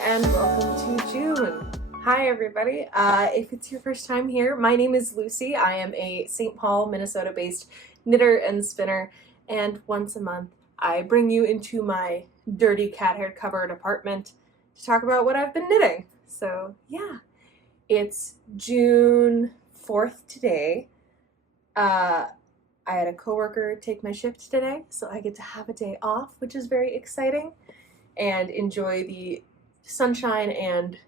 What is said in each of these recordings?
And welcome to June. Hi everybody. If it's your first time here, my name is Lucy. I am a St. Paul, Minnesota based knitter and spinner, and once a month I bring you into my dirty cat hair covered apartment to talk about what I've been knitting. So yeah, it's June 4th today. I had a coworker take my shift today, so I get to have a day off, which is very exciting, and enjoy the sunshine and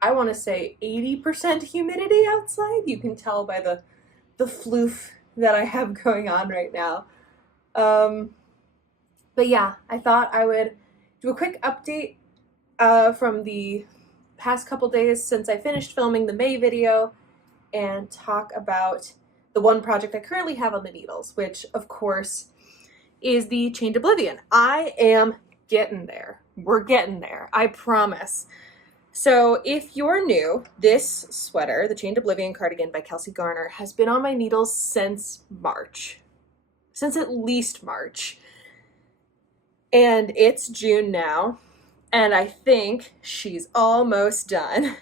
I want to say 80% humidity outside. You can tell by the floof that I have going on right now. But yeah, I thought I would do a quick update from the past couple days since I finished filming the May video and talk about the one project I currently have on the needles, which of course is the Chained Oblivion. I am getting there. We're getting there, I promise. So if you're new, this sweater, the Chained Oblivion cardigan by Kelcey Garner, has been on my needles since March. Since at least March. And it's June now, and I think she's almost done.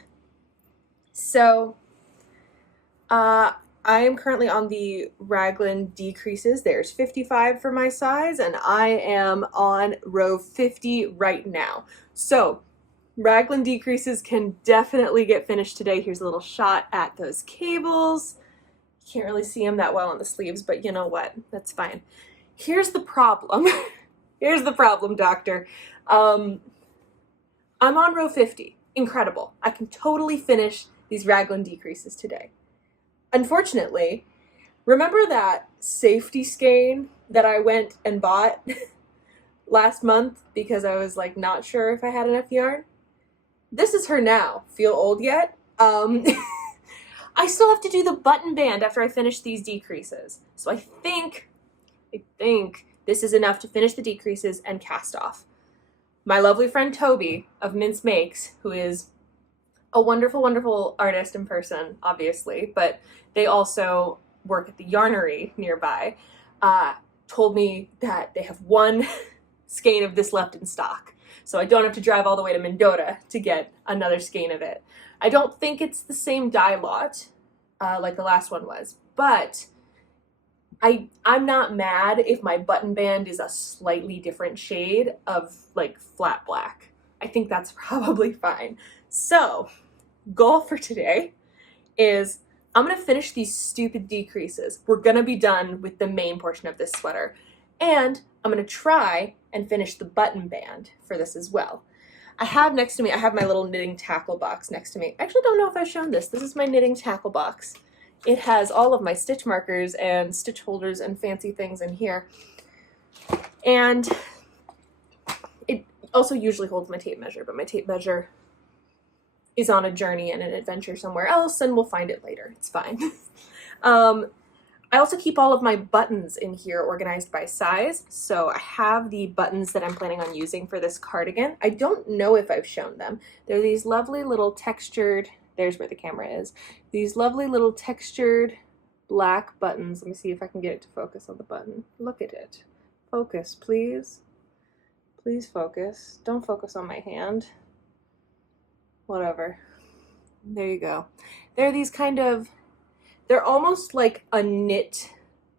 So, I am currently on the raglan decreases. There's 55 for my size, and I am on row 50 right now. So raglan decreases can definitely get finished today. Here's a little shot at those cables. You can't really see them that well on the sleeves, but you know what? That's fine. Here's the problem. Here's the problem, doctor. I'm on row 50. Incredible. I can totally finish these raglan decreases today. Unfortunately, remember that safety skein that I went and bought last month because I was like not sure if I had enough yarn? This is her now. Feel old yet? I still have to do the button band after I finish these decreases. So I think this is enough to finish the decreases and cast off. My lovely friend Toby of Mince Makes, who is a wonderful, wonderful artist in person, obviously, but they also work at the yarnery nearby, told me that they have one skein of this left in stock. So I don't have to drive all the way to Mendota to get another skein of it. I don't think it's the same dye lot like the last one was, but I'm not mad if my button band is a slightly different shade of like flat black. I think that's probably fine. So, goal for today is I'm going to finish these stupid decreases. We're going to be done with the main portion of this sweater. And I'm going to try and finish the button band for this as well. I have next to me, I have my little knitting tackle box next to me. I actually don't know if I've shown this. This is my knitting tackle box. It has all of my stitch markers and stitch holders and fancy things in here. And it also usually holds my tape measure, but my tape measure is on a journey and an adventure somewhere else, and we'll find it later. It's fine. I also keep all of my buttons in here organized by size. So I have the buttons that I'm planning on using for this cardigan. I don't know if I've shown them. They're these lovely little textured, there's where the camera is, these lovely little textured black buttons. Let me see if I can get it to focus on the button. Look at it. Focus, please. Please focus. Don't focus on my hand. Whatever. There you go. They're these kind of, they're almost like a knit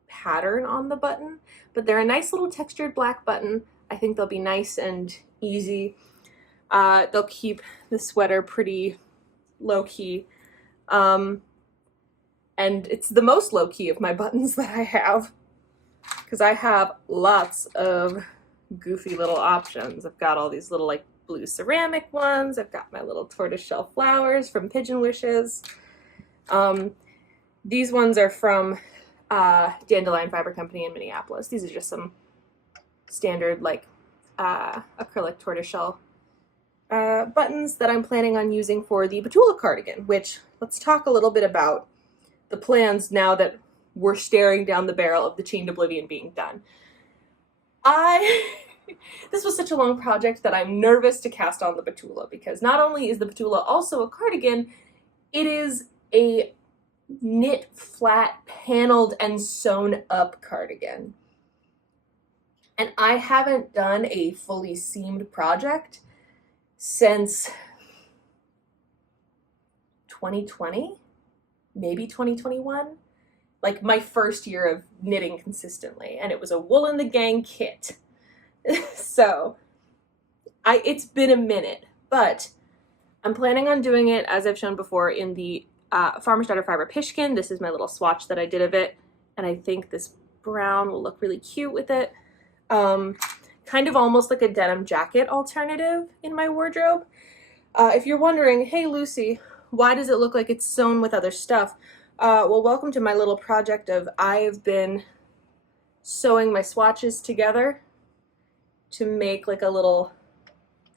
pattern on the button, but they're a nice little textured black button. I think they'll be nice and easy. They'll keep the sweater pretty low-key. And it's the most low-key of my buttons that I have, because I have lots of goofy little options. I've got all these little like blue ceramic ones. I've got my little tortoiseshell flowers from Pigeon Wishes. These ones are from Dandelion Fiber Company in Minneapolis. These are just some standard like acrylic tortoiseshell buttons that I'm planning on using for the Batula cardigan, which let's talk a little bit about the plans now that we're staring down the barrel of the Chained Oblivion being done. This was such a long project that I'm nervous to cast on the Betula, because not only is the Betula also a cardigan, it is a knit, flat, paneled, and sewn up cardigan. And I haven't done a fully seamed project since 2020, maybe 2021. Like my first year of knitting consistently, and it was a Wool in the Gang kit. So it's been a minute, but I'm planning on doing it, as I've shown before, in the Farmer's Daughter Fiber Pishkin. This is my little swatch that I did of it, and I think this brown will look really cute with it. Kind of almost like a denim jacket alternative in my wardrobe. If you're wondering, hey Lucy, why does it look like it's sewn with other stuff? Well, welcome to my little project of I've been sewing my swatches together to make like a little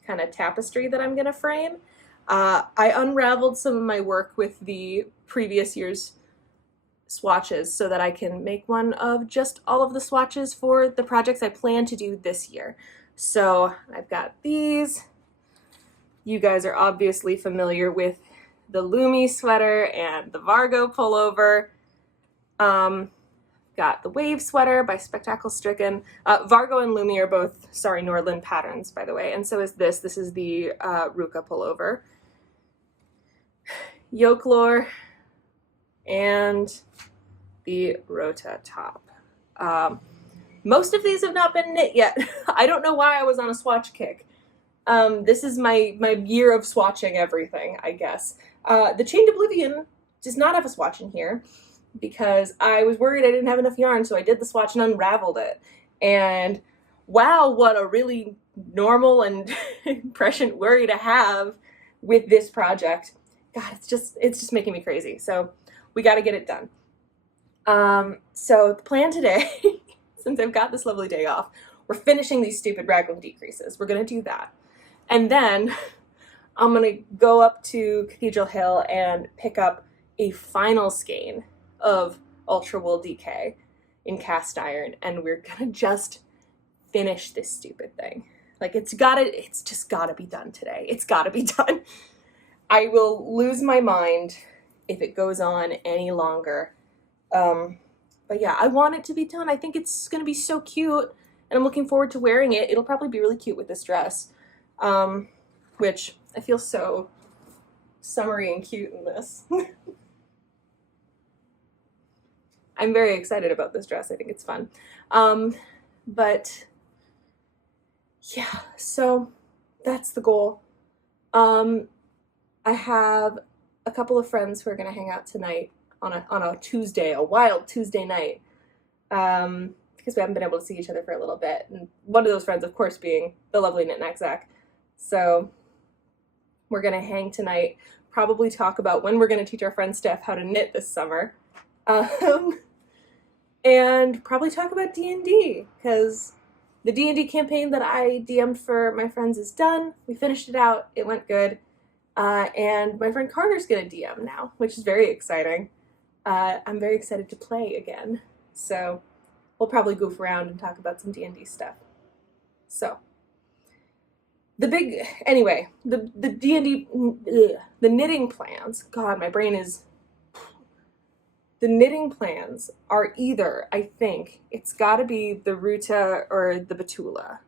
kind of tapestry that I'm gonna frame. I unraveled some of my work with the previous year's swatches so that I can make one of just all of the swatches for the projects I plan to do this year. So I've got these. You guys are obviously familiar with the Lumi sweater and the Margaux pullover. Got the Wave sweater by Spectacle Stricken. Margaux and Lumi are both Sari Nordlund patterns, by the way, and so is this. This is the Ruka pullover. Yokelore and the Rota top. Most of these have not been knit yet. I don't know why I was on a swatch kick. This is my year of swatching everything, I guess. The Chained Oblivion does not have a swatch in here because I was worried I didn't have enough yarn, so I did the swatch and unraveled it. And wow, what a really normal and prescient worry to have with this project. God, it's just making me crazy. So we got to get it done. So the plan today, since I've got this lovely day off, we're finishing these stupid raglan decreases. We're going to do that. And then I'm going to go up to Cathedral Hill and pick up a final skein of Ultra Wool DK in cast iron, and we're going to just finish this stupid thing. Like, it's just gotta be done today. It's gotta be done. I will lose my mind if it goes on any longer. But yeah, I want it to be done. I think it's gonna be so cute, and I'm looking forward to wearing it. It'll probably be really cute with this dress, which I feel so summery and cute in this. I'm very excited about this dress. I think it's fun. But yeah, so that's the goal. I have a couple of friends who are going to hang out tonight on a Tuesday, a wild Tuesday night, because we haven't been able to see each other for a little bit. And one of those friends, of course, being the lovely Knit Knapsack. So we're going to hang tonight, probably talk about when we're going to teach our friend Steph how to knit this summer. And probably talk about D&D, because the D&D campaign that I DM'd for my friends is done. We finished it out. It went good. And my friend Carter's going to DM now, which is very exciting. I'm very excited to play again. So we'll probably goof around and talk about some D&D stuff. So the D&D, the knitting plans, God, my brain is... The knitting plans are either, I think, it's got to be the Ruta or the Betula.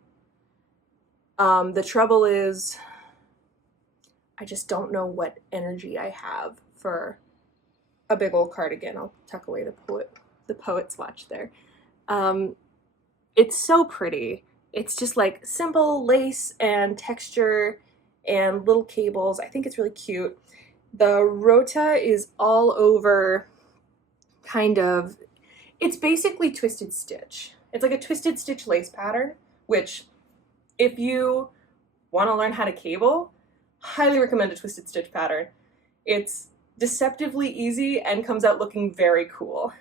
The trouble is, I just don't know what energy I have for a big old cardigan. I'll tuck away the poet's watch there. It's so pretty. It's just like simple lace and texture and little cables. I think it's really cute. The Rota is all over... it's basically twisted stitch. It's like a twisted stitch lace pattern, which if you want to learn how to cable, highly recommend a twisted stitch pattern. It's deceptively easy and comes out looking very cool.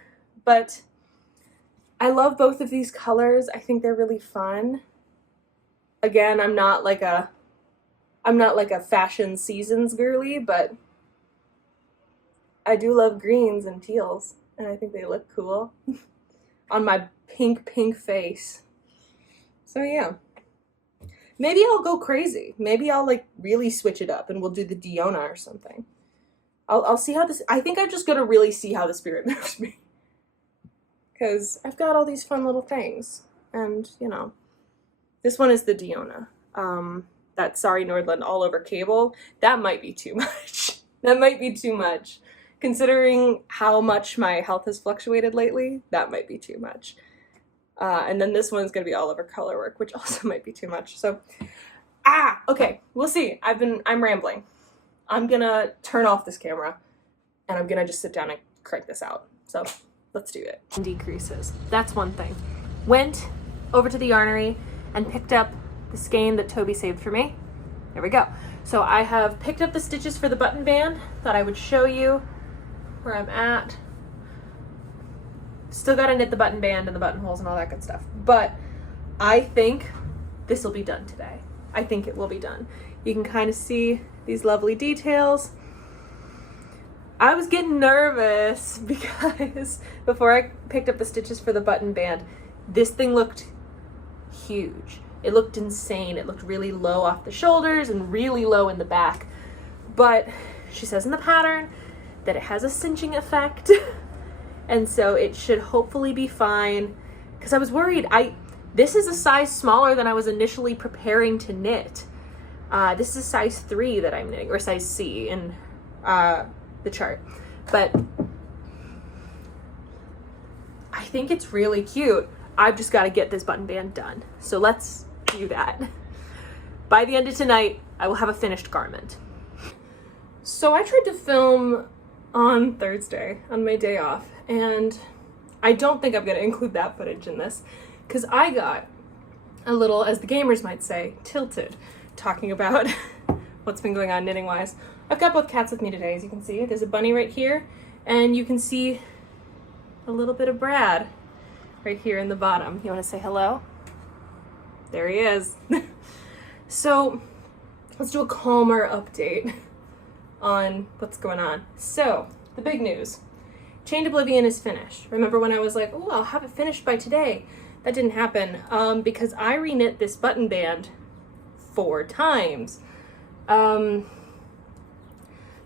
But I love both of these colors. I think they're really fun. Again, I'm not like a fashion seasons girly, but I do love greens and teals, and I think they look cool on my pink face. So yeah. Maybe I'll go crazy. Maybe I'll like really switch it up and we'll do the Diona or something. I'll see how this, I think I'm just gonna really see how the spirit moves me. Because I've got all these fun little things. And, you know, this one is the Diona. That Sari Nordlund all over cable. That might be too much. That might be too much. Considering how much my health has fluctuated lately, that might be too much. And then this one's gonna be all over color work, which also might be too much. So, okay, we'll see. I'm rambling. I'm gonna turn off this camera and I'm gonna just sit down and crank this out. So let's do it. Decreases, that's one thing. Went over to the yarnery and picked up the skein that Toby saved for me. There we go. So I have picked up the stitches for the button band. Thought I would show you where I'm at. Still gotta knit the button band and the buttonholes and all that good stuff. But I think this will be done today. I think it will be done. You can kind of see these lovely details. I was getting nervous because before I picked up the stitches for the button band, this thing looked huge. It looked insane. It looked really low off the shoulders and really low in the back. But she says in the pattern that it has a cinching effect. And so it should hopefully be fine. Because I was worried. This is a size smaller than I was initially preparing to knit. This is a size 3 that I'm knitting, or size C in the chart. But I think it's really cute. I've just got to get this button band done. So let's do that. By the end of tonight, I will have a finished garment. So I tried to film on Thursday, on my day off, and I don't think I'm going to include that footage in this, because I got a little, as the gamers might say, tilted, talking about what's been going on knitting-wise. I've got both cats with me today, as you can see. There's a bunny right here, and you can see a little bit of Brad right here in the bottom. You want to say hello? There he is. So let's do a calmer update on what's going on. So the big news, Chained Oblivion is finished. Remember when I was like, oh, I'll have it finished by today? That didn't happen because I reknit this button band 4 times. The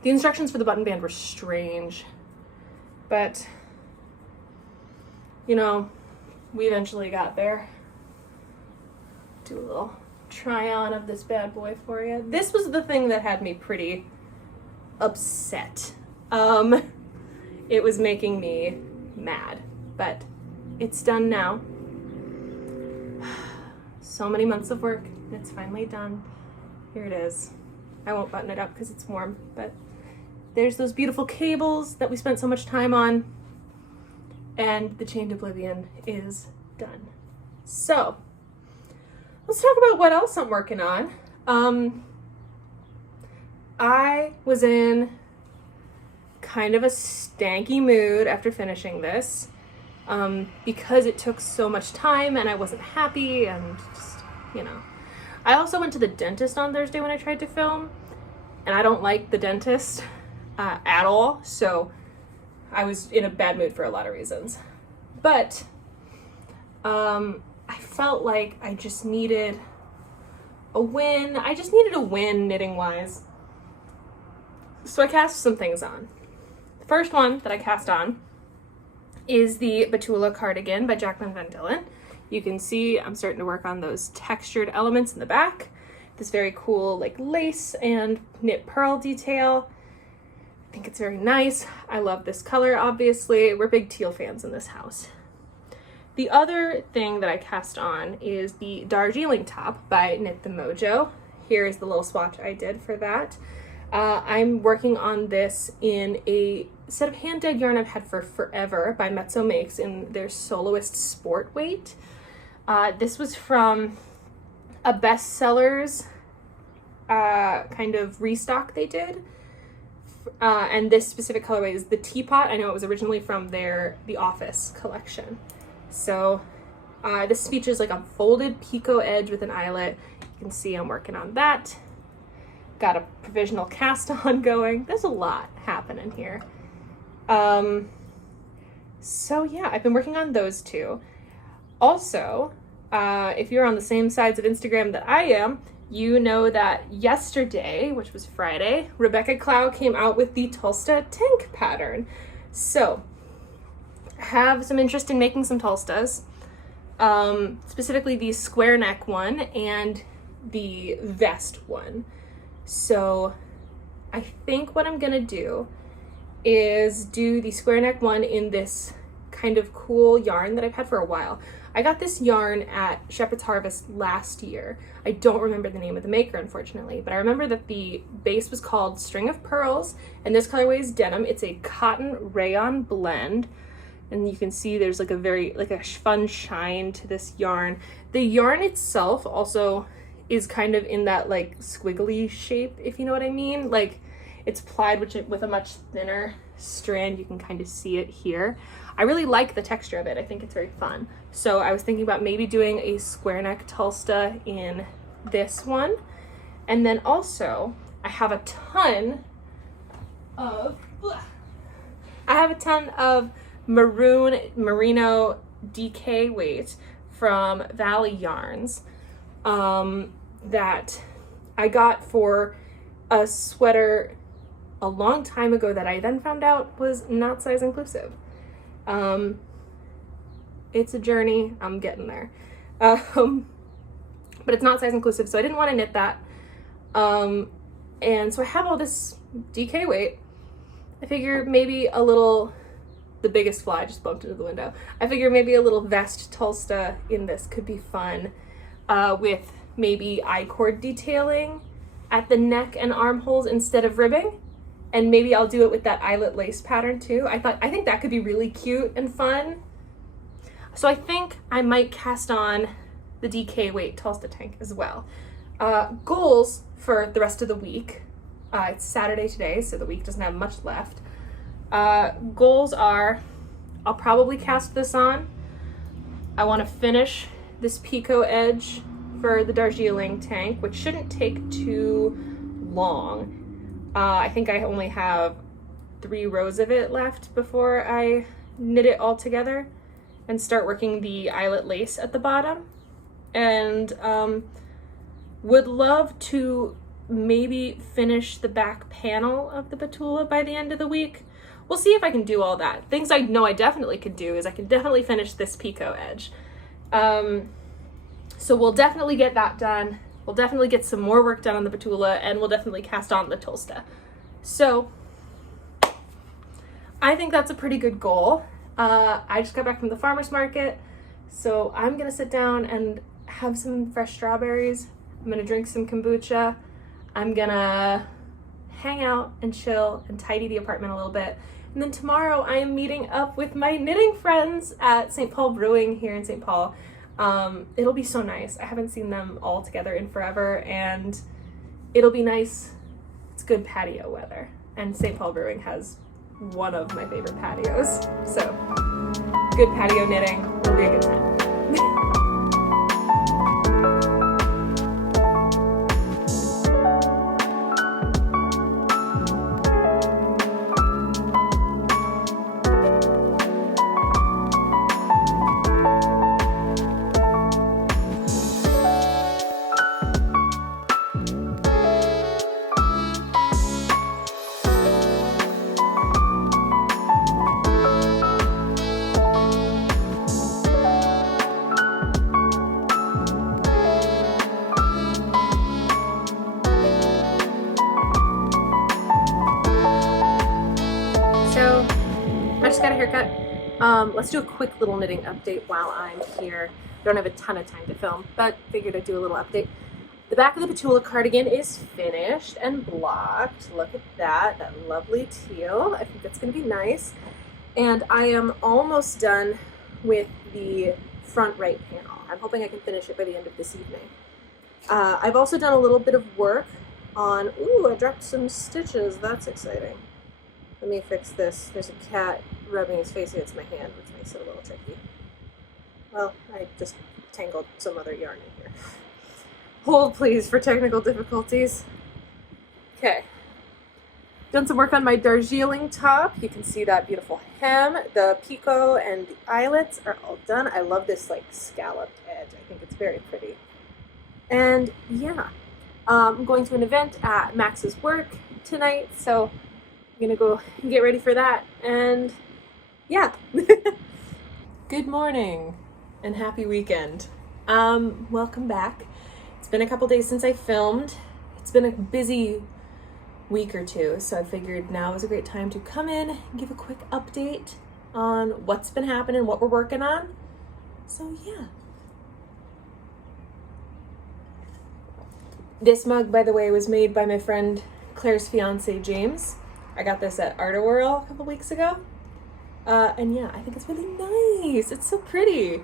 instructions for the button band were strange, but you know, we eventually got there. Do a little try on of this bad boy for you. This was the thing that had me pretty upset. It was making me mad, but it's done now. So many months of work, and it's finally done. Here it is. I won't button it up because it's warm, but there's those beautiful cables that we spent so much time on, and the Chained Oblivion is done. So let's talk about what else I'm working on. I was in kind of a stanky mood after finishing this because it took so much time and I wasn't happy and just, you know. I also went to the dentist on Thursday when I tried to film, and I don't like the dentist at all, so I was in a bad mood for a lot of reasons. But I felt like I just needed a win. I just needed a win knitting-wise. So I cast some things on. The first one that I cast on is the Betula cardigan by Jaqueline van Dillan. You can see I'm starting to work on those textured elements in the back. This very cool like lace and knit pearl detail. I think it's very nice. I love this color, obviously. We're big teal fans in this house. The other thing that I cast on is the Darjeeling top by Knit the Mojo. Here is the little swatch I did for that. I'm working on this in a set of hand-dyed yarn I've had for forever by Mezzo Makes in their Soloist Sport Weight. This was from a bestsellers kind of restock they did. And this specific colorway is the Teapot. I know it was originally from The Office collection. So this features like a folded picot edge with an eyelet. You can see I'm working on that. Got a provisional cast on going. There's a lot happening here. So yeah, I've been working on those two. Also, if you're on the same sides of Instagram that I am, you know that yesterday, which was Friday, Rebecca Clow came out with the Tulsta tank pattern. So, I have some interest in making some Tulstas, specifically the square neck one and the vest one. So, I think what I'm gonna do is do the square neck one in this kind of cool yarn that I've had for a while. I got this yarn at Shepherd's Harvest last year. I don't remember the name of the maker, unfortunately, but I remember that the base was called String of Pearls, and this colorway is denim. It's a cotton rayon blend, and you can see there's like a fun shine to this yarn. The yarn itself also is kind of in that like squiggly shape, if you know what I mean. Like, it's plied with a much thinner strand. You can kind of see it here. I really like the texture of it. I think it's very fun. So I was thinking about maybe doing a square neck Tulsta in this one. And then also I have a ton of maroon merino DK weight from Valley Yarns that I got for a sweater a long time ago that I then found out was not size inclusive. It's a journey. I'm getting there. But it's not size inclusive, so I didn't want to knit that. And so I have all this DK weight. I figure maybe a little, the biggest fly just bumped into the window. I figure maybe a little vest Tulsta in this could be fun, with maybe I-cord detailing at the neck and armholes instead of ribbing. And maybe I'll do it with that eyelet lace pattern too. I think that could be really cute and fun. So I think I might cast on the DK weight Tulsta tank as well. Goals for the rest of the week. It's Saturday today, so the week doesn't have much left. Goals are, I'll probably cast this on. I want to finish this picot edge for the Darjeeling tank, which shouldn't take too long. I think I only have 3 rows of it left before I knit it all together and start working the eyelet lace at the bottom. And would love to maybe finish the back panel of the Batula by the end of the week. We'll see if I can do all that. Things I know I definitely could do is I can definitely finish this picot edge. So we'll definitely get that done. We'll definitely get some more work done on the Betula, and we'll definitely cast on the Tulsta. So I think that's a pretty good goal. I just got back from the farmer's market, so I'm gonna sit down and have some fresh strawberries. I'm gonna drink some kombucha. I'm gonna hang out and chill and tidy the apartment a little bit. And then tomorrow I am meeting up with my knitting friends at St. Paul Brewing here in St. Paul. It'll be so nice. I haven't seen them all together in forever, and it'll be nice. It's good patio weather, and St. Paul Brewing has one of my favorite patios. So good patio knitting. It'll be a good time. Got a haircut. Let's do a quick little knitting update while I'm here. Don't have a ton of time to film, but figured I'd do a little update. The back of the Betula cardigan is finished and blocked. Look at that lovely teal. I think that's gonna be nice. And I am almost done with the front right panel. I'm hoping I can finish it by the end of this evening. I've also done a little bit of work on, ooh, I dropped some stitches. That's exciting. Let me fix this. There's a cat rubbing his face against my hand, which makes it a little tricky. Well, I just tangled some other yarn in here. Hold please for technical difficulties. Okay. Done some work on my Darjeeling top. You can see that beautiful hem. The picot and the eyelets are all done. I love this like scalloped edge. I think it's very pretty. And yeah, I'm going to an event at Max's work tonight, so I'm gonna go get ready for that. And yeah. Good morning and happy weekend. Welcome back. It's been a couple days since I filmed. It's been a busy week or two, so I figured now is a great time to come in and give a quick update on what's been happening, what we're working on. So yeah. This mug, by the way, was made by my friend Claire's fiance, James. I got this at Art Whirl a couple weeks ago. And yeah, I think it's really nice. It's so pretty.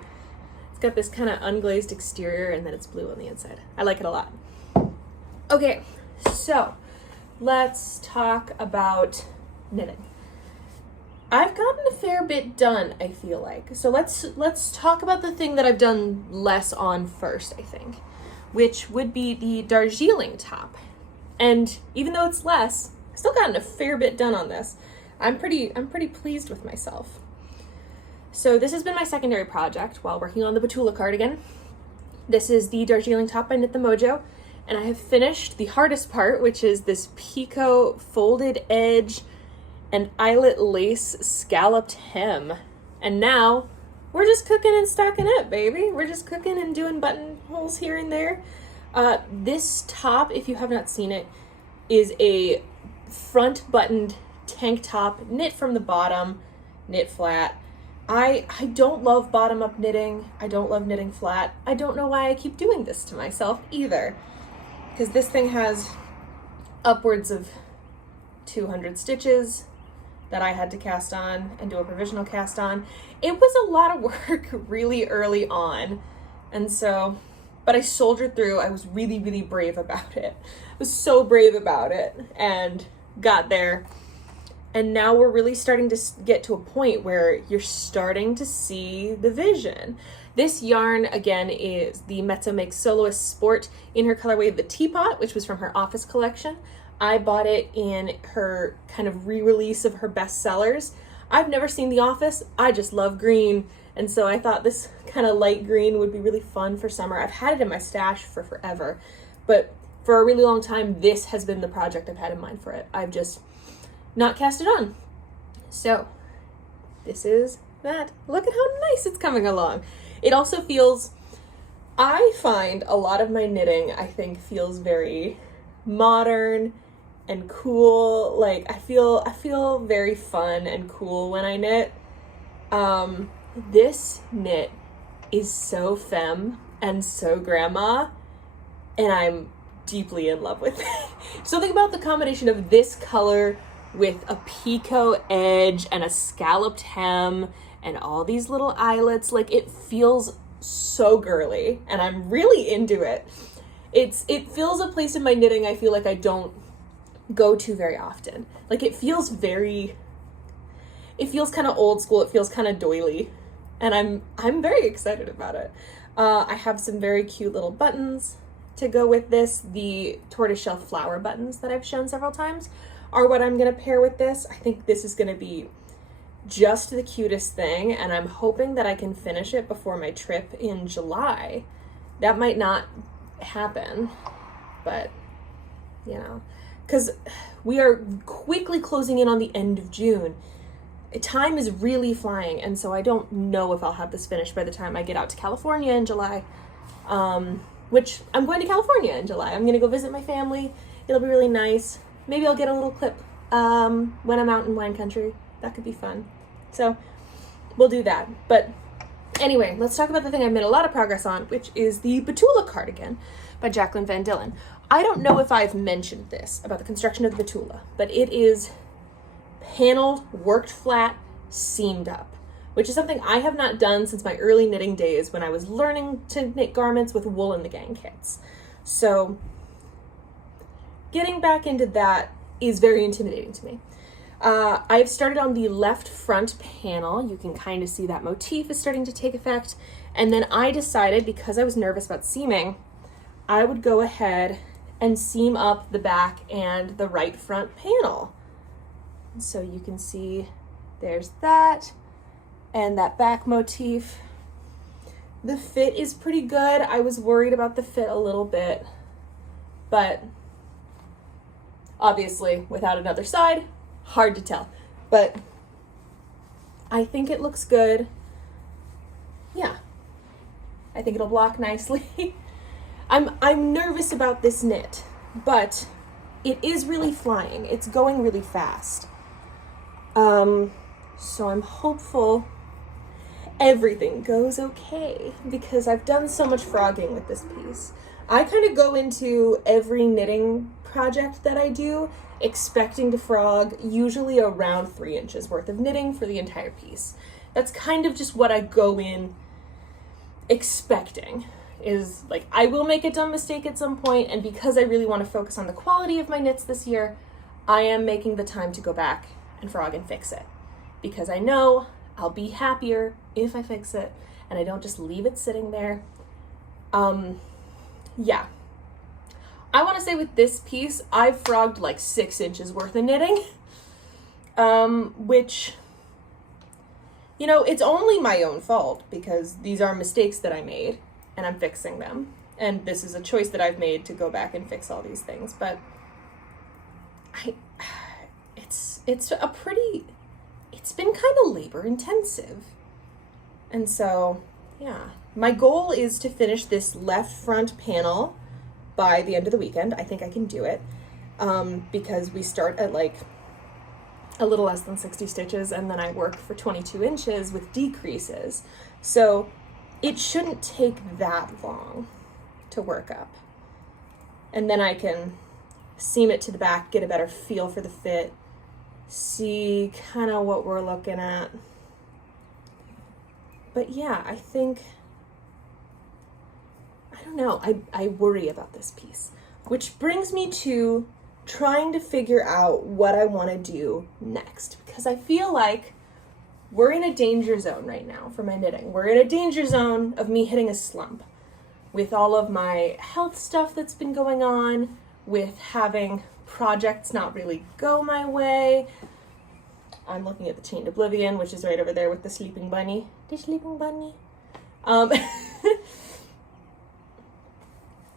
It's got this kind of unglazed exterior and then it's blue on the inside. I like it a lot. Okay, so let's talk about knitting. I've gotten a fair bit done, I feel like. So let's talk about the thing that I've done less on first, I think, which would be the Darjeeling top. And even though it's less, I've still gotten a fair bit done on this. I'm pretty pleased with myself. So this has been my secondary project while working on the Batula cardigan. This is the Darjeeling top by Knit the Mojo. And I have finished the hardest part, which is this picot folded edge and eyelet lace scalloped hem. And now we're just cooking and stocking it, baby. We're just cooking and doing buttonholes here and there. This top, if you have not seen it, is a front buttoned tank top, knit from the bottom, knit flat. I don't love bottom up knitting. I don't love knitting flat. I don't know why I keep doing this to myself either. Because this thing has upwards of 200 stitches that I had to cast on and do a provisional cast on. It was a lot of work really early on. And so, but I soldiered through. I was really, really brave about it. I was so brave about it and got there. And now we're really starting to get to a point where you're starting to see the vision. This yarn, again, is the Mezzo Makes Soloist Sport in her colorway The Teapot, which was from her Office collection. I bought it in her kind of re-release of her bestsellers. I've never seen The Office. I just love green. And so I thought this kind of light green would be really fun for summer. I've had it in my stash for forever. But for a really long time, this has been the project I've had in mind for it. I've just not cast it on. So this is that. Look at how nice it's coming along. It also feels, I find a lot of my knitting, I think, feels very modern and cool. Like I feel very fun and cool when I knit. This knit is so femme and so grandma, and I'm deeply in love with it. Something about the combination of this color with a picot edge and a scalloped hem and all these little eyelets, like it feels so girly and I'm really into it. It fills a place in my knitting I feel like I don't go to very often. Like it feels kind of old school, it feels kind of doily, and I'm very excited about it. I have some very cute little buttons to go with this. The tortoiseshell flower buttons that I've shown several times are what I'm gonna pair with this. I think this is gonna be just the cutest thing, and I'm hoping that I can finish it before my trip in July. That might not happen, but you know, because we are quickly closing in on the end of June. Time is really flying, and so I don't know if I'll have this finished by the time I get out to California in July, which I'm going to California in July. I'm gonna go visit my family. It'll be really nice. Maybe I'll get a little clip when I'm out in wine country. That could be fun. So we'll do that. But anyway, let's talk about the thing I've made a lot of progress on, which is the Betula cardigan by Jaqueline Van Dillan. I don't know if I've mentioned this about the construction of the Betula, but it is paneled, worked flat, seamed up, which is something I have not done since my early knitting days when I was learning to knit garments with wool in the gang kits. So getting back into that is very intimidating to me. I've started on the left front panel. You can kind of see that motif is starting to take effect. And then I decided, because I was nervous about seaming, I would go ahead and seam up the back and the right front panel. So you can see there's that and that back motif. The fit is pretty good. I was worried about the fit a little bit, but obviously without another side, hard to tell. But I think it looks good. Yeah, I think it'll block nicely. I'm nervous about this knit, but it is really flying. It's going really fast. So I'm hopeful everything goes okay, because I've done so much frogging with this piece. I kind of go into every knitting project that I do expecting to frog usually around 3 inches worth of knitting for the entire piece. That's kind of just what I go in expecting, is like, I will make a dumb mistake at some point, and because I really want to focus on the quality of my knits this year, I am making the time to go back and frog and fix it, because I know I'll be happier if I fix it and I don't just leave it sitting there. Yeah. I want to say with this piece, I've frogged like 6 inches worth of knitting, which, you know, it's only my own fault because these are mistakes that I made and I'm fixing them. And this is a choice that I've made to go back and fix all these things. But it's been kind of labor intensive. And so, yeah, my goal is to finish this left front panel by the end of the weekend. I think I can do it, because we start at like a little less than 60 stitches and then I work for 22 inches with decreases. So it shouldn't take that long to work up. And then I can seam it to the back, get a better feel for the fit, see kind of what we're looking at. But yeah, I think, I don't know, I worry about this piece, which brings me to trying to figure out what I want to do next, because I feel like we're in a danger zone right now for my knitting. We're in a danger zone of me hitting a slump with all of my health stuff that's been going on, with having projects not really go my way. I'm looking at the Chained Oblivion, which is right over there with the sleeping bunny. The sleeping bunny.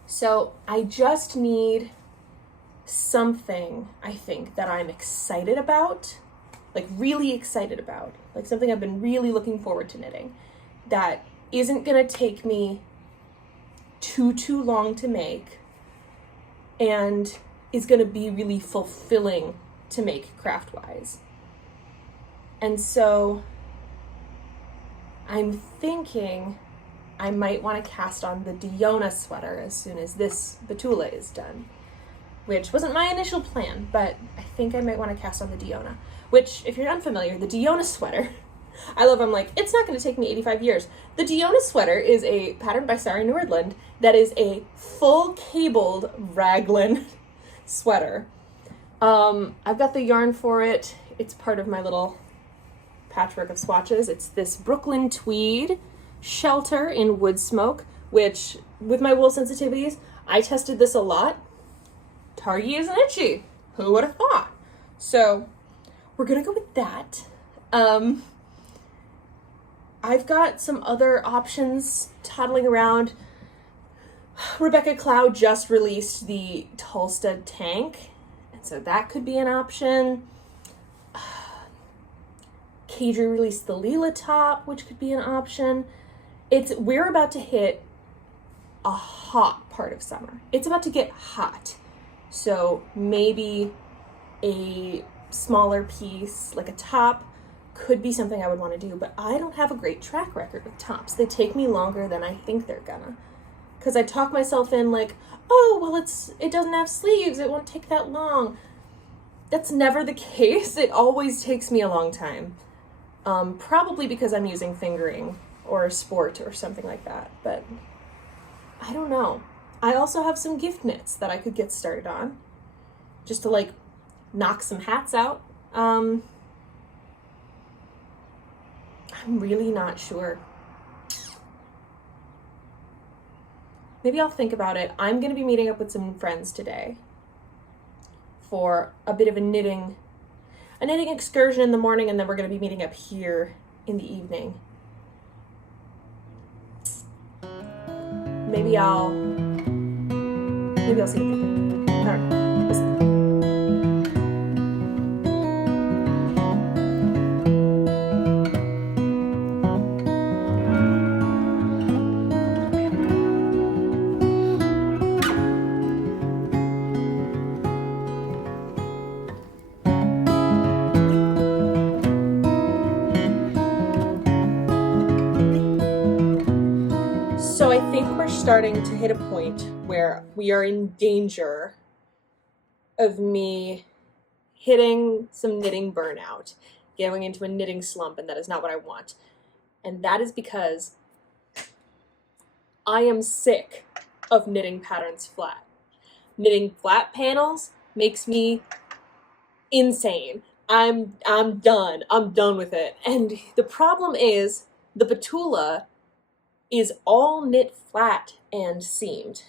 So I just need something, I think, that I'm excited about, like really excited about, like something I've been really looking forward to knitting, that isn't gonna take me too long to make and is gonna be really fulfilling to make craft-wise. And so I'm thinking I might want to cast on the Diona sweater as soon as this Betula is done, which wasn't my initial plan, but I think I might want to cast on the Diona, which, if you're unfamiliar, the Diona sweater, I love, I'm like, it's not going to take me 85 years. The Diona sweater is a pattern by Sari Nordlund that is a full cabled raglan sweater. I've got the yarn for it. It's part of my little patchwork of swatches. It's this Brooklyn tweed shelter in wood smoke, which, with my wool sensitivities, I tested this a lot. Targy isn't itchy. Who would have thought? So we're gonna go with that. I've got some other options toddling around. Rebecca Cloud just released the Tulstead tank, and so that could be an option. Kadri released the Leela top, which could be an option. We're about to hit a hot part of summer. It's about to get hot. So maybe a smaller piece, like a top, could be something I would want to do, but I don't have a great track record with tops. They take me longer than I think they're gonna. Because I talk myself in like, oh, well, it doesn't have sleeves, it won't take that long. That's never the case. It always takes me a long time. Probably because I'm using fingering or sport or something like that, but I don't know. I also have some gift knits that I could get started on, just to like knock some hats out. I'm really not sure. Maybe I'll think about it. I'm gonna be meeting up with some friends today for a bit of a knitting. a knitting excursion in the morning, and then we're going to be meeting up here in the evening. Maybe I'll see what they think. I don't know. We'll see. So I think we're starting to hit a point where we are in danger of me hitting some knitting burnout, going into a knitting slump, and that is not what I want. And that is because I am sick of knitting patterns flat. Knitting flat panels makes me insane. I'm done. I'm done with it. And the problem is the Batula is all knit flat and seamed.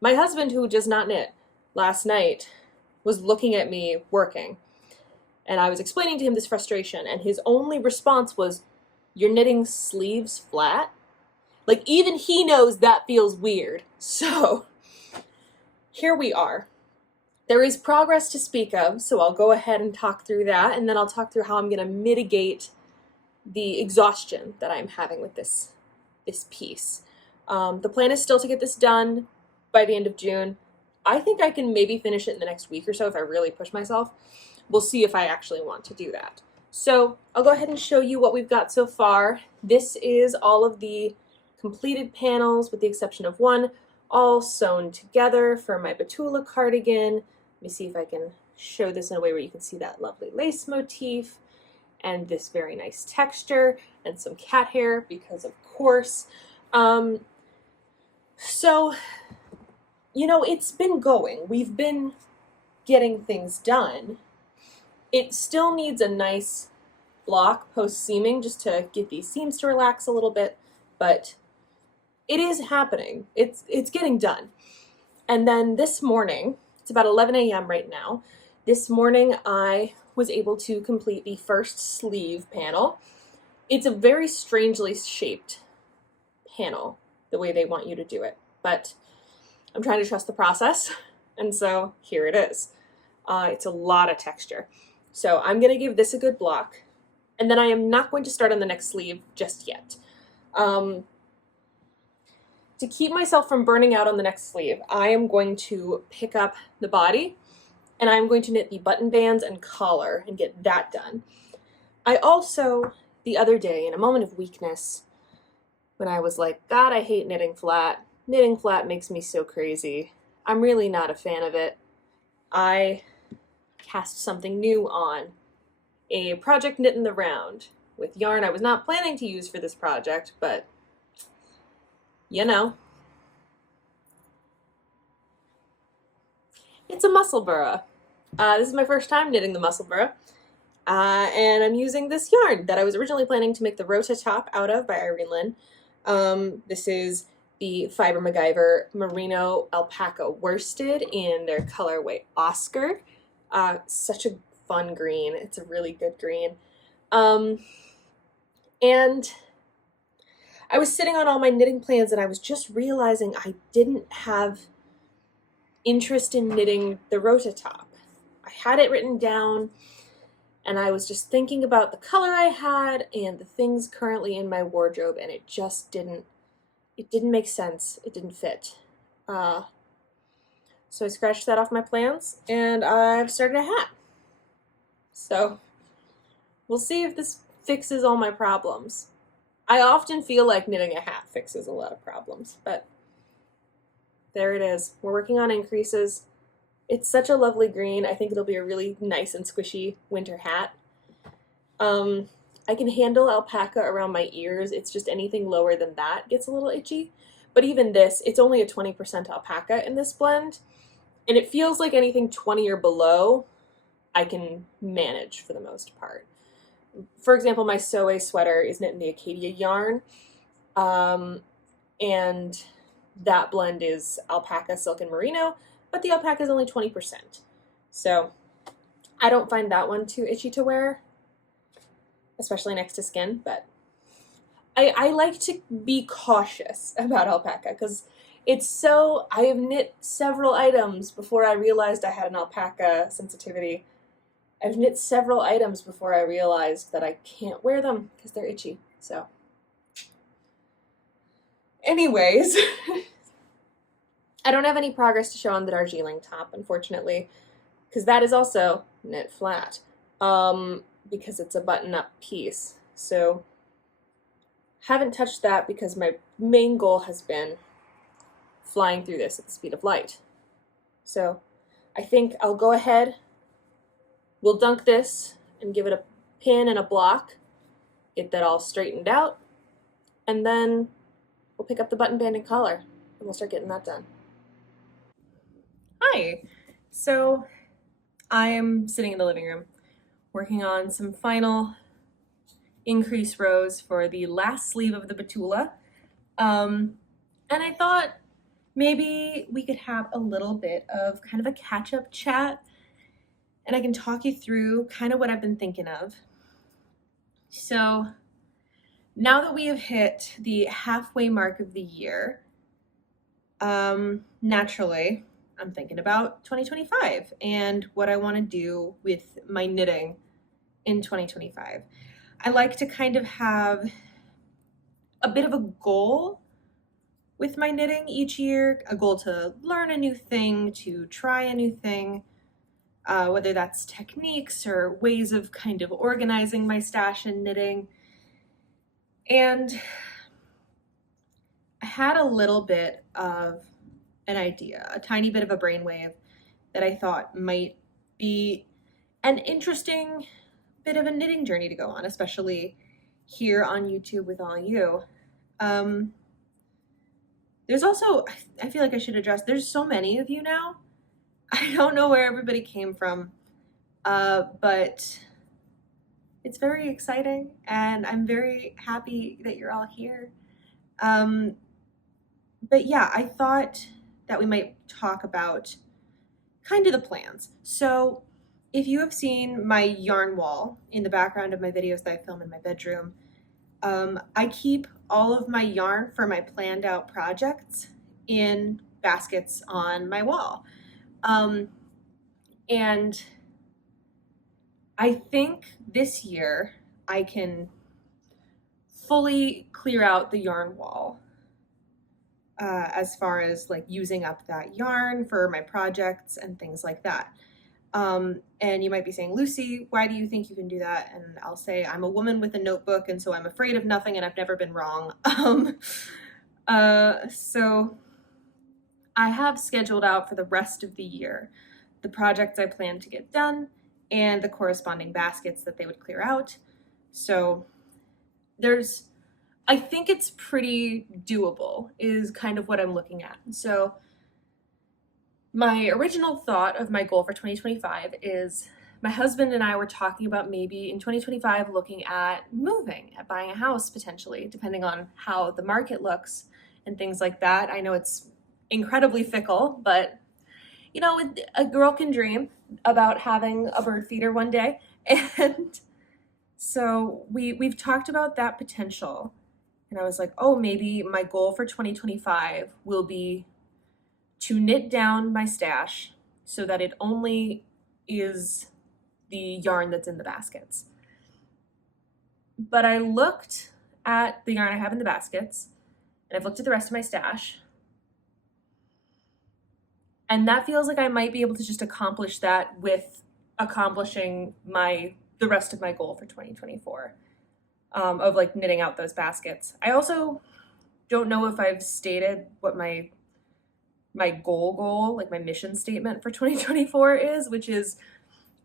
My husband, who does not knit, last night was looking at me working, and I was explaining to him this frustration, and his only response was, "You're knitting sleeves flat?" Like, even he knows that feels weird. So here we are. There is progress to speak of, so I'll go ahead and talk through that, and then I'll talk through how I'm going to mitigate the exhaustion that I'm having with this piece. The plan is still to get this done by the end of June. I think I can maybe finish it in the next week or so if I really push myself. We'll see if I actually want to do that. So I'll go ahead and show you what we've got so far. This is all of the completed panels with the exception of one, all sewn together for my Betula cardigan. Let me see if I can show this in a way where you can see that lovely lace motif and this very nice texture and some cat hair because of course. So, you know, it's been going. We've been getting things done. It still needs a nice block post-seaming just to get these seams to relax a little bit, but it is happening. It's getting done. And then this morning, it's about 11 a.m. right now, this morning I was able to complete the first sleeve panel. It's a very strangely shaped panel, the way they want you to do it, but I'm trying to trust the process, and so here it is. It's a lot of texture. So I'm going to give this a good block, and then I am not going to start on the next sleeve just yet. To keep myself from burning out on the next sleeve, I am going to pick up the body, and I'm going to knit the button bands and collar and get that done. I also, the other day, in a moment of weakness, when I was like, God, I hate knitting flat. Knitting flat makes me so crazy. I'm really not a fan of it. I cast something new on. A project knit in the round with yarn I was not planning to use for this project, but you know. It's a Musselburgh. This is my first time knitting the Musselburgh. And I'm using this yarn that I was originally planning to make the Rota top out of by Irene Lynn. This is the Fiber MacGyver Merino Alpaca Worsted in their colorway Oscar. Such a fun green. It's a really good green. And I was sitting on all my knitting plans and I was just realizing I didn't have interest in knitting the Rota top. I had it written down and I was just thinking about the color I had and the things currently in my wardrobe, and it just didn't make sense. It didn't fit. So I scratched that off my plans and I've started a hat. So we'll see if this fixes all my problems. I often feel like knitting a hat fixes a lot of problems, but there it is. We're working on increases. It's such a lovely green. I think it'll be a really nice and squishy winter hat. I can handle alpaca around my ears. It's just anything lower than that gets a little itchy. But even this, it's only a 20% alpaca in this blend. And it feels like anything 20 or below, I can manage for the most part. For example, my Soe sweater is knit in the Acadia yarn. And that blend is alpaca, silk, and merino, but the alpaca is only 20%. So I don't find that one too itchy to wear, especially next to skin, but I like to be cautious about alpaca because I have knit several items before I realized I had an alpaca sensitivity. I've knit several items before I realized that I can't wear them because they're itchy. So, anyways, I don't have any progress to show on the Darjeeling top, unfortunately, because that is also knit flat, because it's a button-up piece. So, haven't touched that because my main goal has been flying through this at the speed of light. So, I think I'll go ahead, we'll dunk this and give it a pin and a block, get that all straightened out, and then we'll pick up the button band and collar and we'll start getting that done. Hi, so I'm sitting in the living room working on some final increase rows for the last sleeve of the Betula. And I thought maybe we could have a little bit of kind of a catch-up chat and I can talk you through kind of what I've been thinking of. So now that we have hit the halfway mark of the year, naturally, I'm thinking about 2025 and what I want to do with my knitting in 2025. I like to kind of have a bit of a goal with my knitting each year, a goal to learn a new thing, to try a new thing, whether that's techniques or ways of kind of organizing my stash in knitting. And I had a little bit of an idea, a tiny bit of a brainwave that I thought might be an interesting bit of a knitting journey to go on, especially here on YouTube with all you. There's also, I feel like I should address, there's so many of you now. I don't know where everybody came from, but it's very exciting and I'm very happy that you're all here. But yeah, I thought that we might talk about kind of the plans. So if you have seen my yarn wall in the background of my videos that I film in my bedroom, I keep all of my yarn for my planned out projects in baskets on my wall. And I think this year I can fully clear out the yarn wall as far as like using up that yarn for my projects and things like that. And you might be saying, Lucy, why do you think you can do that? And I'll say, I'm a woman with a notebook, and so I'm afraid of nothing, and I've never been wrong. So I have scheduled out for the rest of the year the projects I plan to get done and the corresponding baskets that they would clear out. So I think it's pretty doable is kind of what I'm looking at. So my original thought of my goal for 2025 is my husband and I were talking about maybe in 2025 looking at moving, at buying a house potentially, depending on how the market looks and things like that. I know it's incredibly fickle, but you know, a girl can dream about having a bird feeder one day. And so we've talked about that potential. And I was like, oh, maybe my goal for 2025 will be to knit down my stash so that it only is the yarn that's in the baskets. But I looked at the yarn I have in the baskets, and I've looked at the rest of my stash, and that feels like I might be able to just accomplish that with accomplishing the rest of my goal for 2024 of like knitting out those baskets. I also don't know if I've stated what my goal, like my mission statement for 2024 is, which is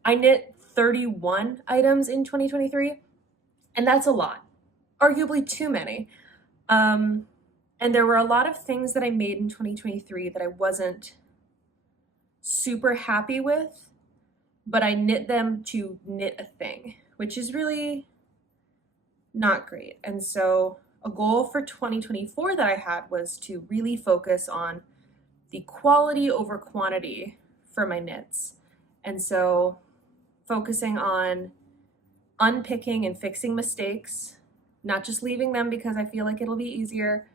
I knit 31 items in 2023, and that's a lot, arguably too many. And there were a lot of things that I made in 2023 that I wasn't super happy with, but I knit them to knit a thing, which is really not great. And so a goal for 2024 that I had was to really focus on the quality over quantity for my knits. And so focusing on unpicking and fixing mistakes, not just leaving them because I feel like it'll be easier.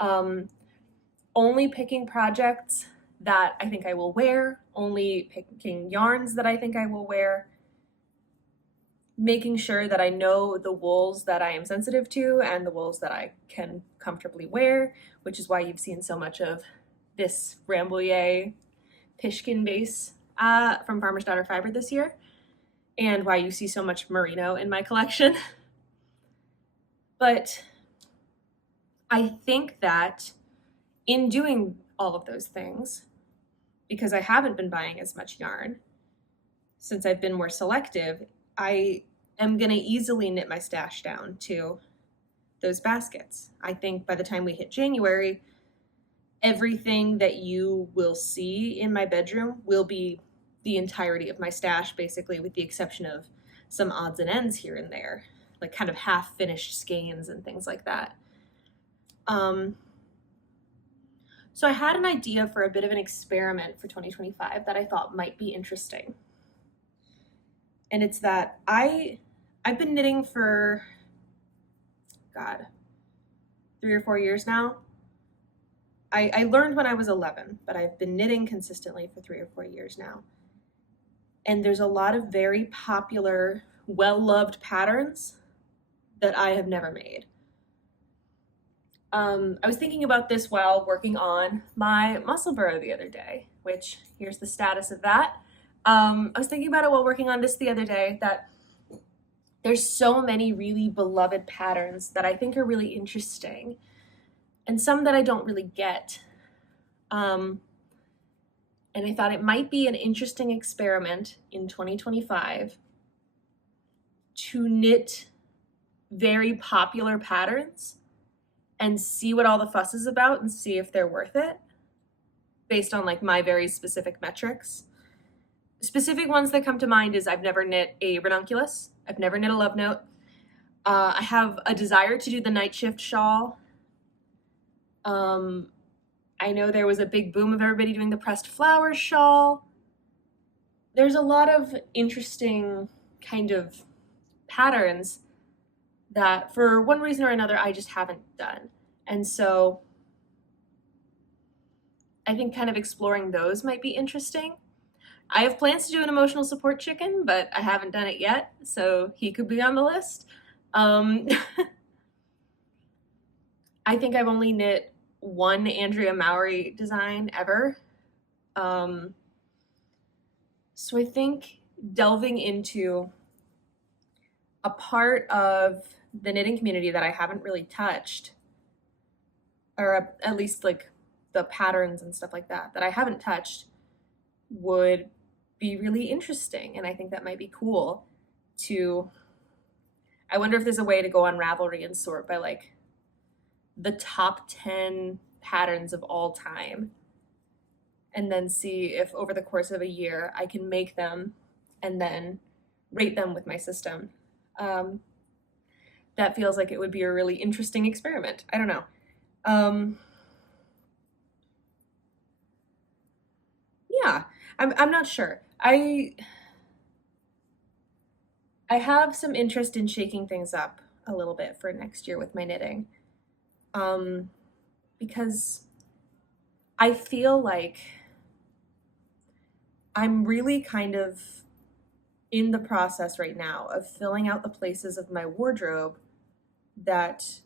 Only picking projects that I think I will wear, only picking yarns that I think I will wear, making sure that I know the wools that I am sensitive to and the wools that I can comfortably wear, which is why you've seen so much of this Rambouillet Pishkin base from Farmer's Daughter Fiber this year, and why you see so much merino in my collection. But I think that in doing all of those things, because I haven't been buying as much yarn, since I've been more selective, I am going to easily knit my stash down to those baskets. I think by the time we hit January, everything that you will see in my bedroom will be the entirety of my stash, basically, with the exception of some odds and ends here and there, like kind of half-finished skeins and things like that. So I had an idea for a bit of an experiment for 2025 that I thought might be interesting. And it's that I've been knitting for, 3 or 4 years now. I learned when I was 11, but I've been knitting consistently for 3 or 4 years now. And there's a lot of very popular, well-loved patterns that I have never made. I was thinking about this while working on my Musselburgh the other day, which here's the status of that. I was thinking about it while working on this the other day, that there's so many really beloved patterns that I think are really interesting, and some that I don't really get. And I thought it might be an interesting experiment in 2025 to knit very popular patterns and see what all the fuss is about and see if they're worth it based on like my very specific metrics. Specific ones that come to mind is I've never knit a ranunculus. I've never knit a love note. I have a desire to do the night shift shawl. I know there was a big boom of everybody doing the pressed flowers shawl. There's a lot of interesting kind of patterns that for one reason or another I just haven't done. And so I think kind of exploring those might be interesting. I have plans to do an emotional support chicken, but I haven't done it yet, so he could be on the list. I think I've only knit one Andrea Mowry design ever. So I think delving into a part of the knitting community that I haven't really touched, or at least like the patterns and stuff like that I haven't touched, would be really interesting. And I think that might be cool to, I wonder if there's a way to go on Ravelry and sort by like the top 10 patterns of all time, and then see if over the course of a year I can make them and then rate them with my system. That feels like it would be a really interesting experiment. I don't know. Yeah, I'm not sure. I have some interest in shaking things up a little bit for next year with my knitting. Because I feel like I'm really kind of in the process right now of filling out the places of my wardrobe that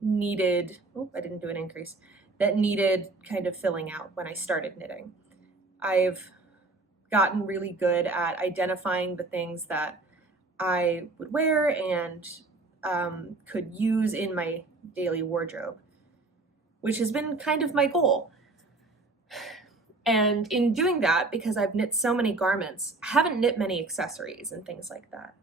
needed, I didn't do an increase, that needed kind of filling out when I started knitting. I've gotten really good at identifying the things that I would wear and could use in my daily wardrobe, which has been kind of my goal. And in doing that, because I've knit so many garments, I haven't knit many accessories and things like that.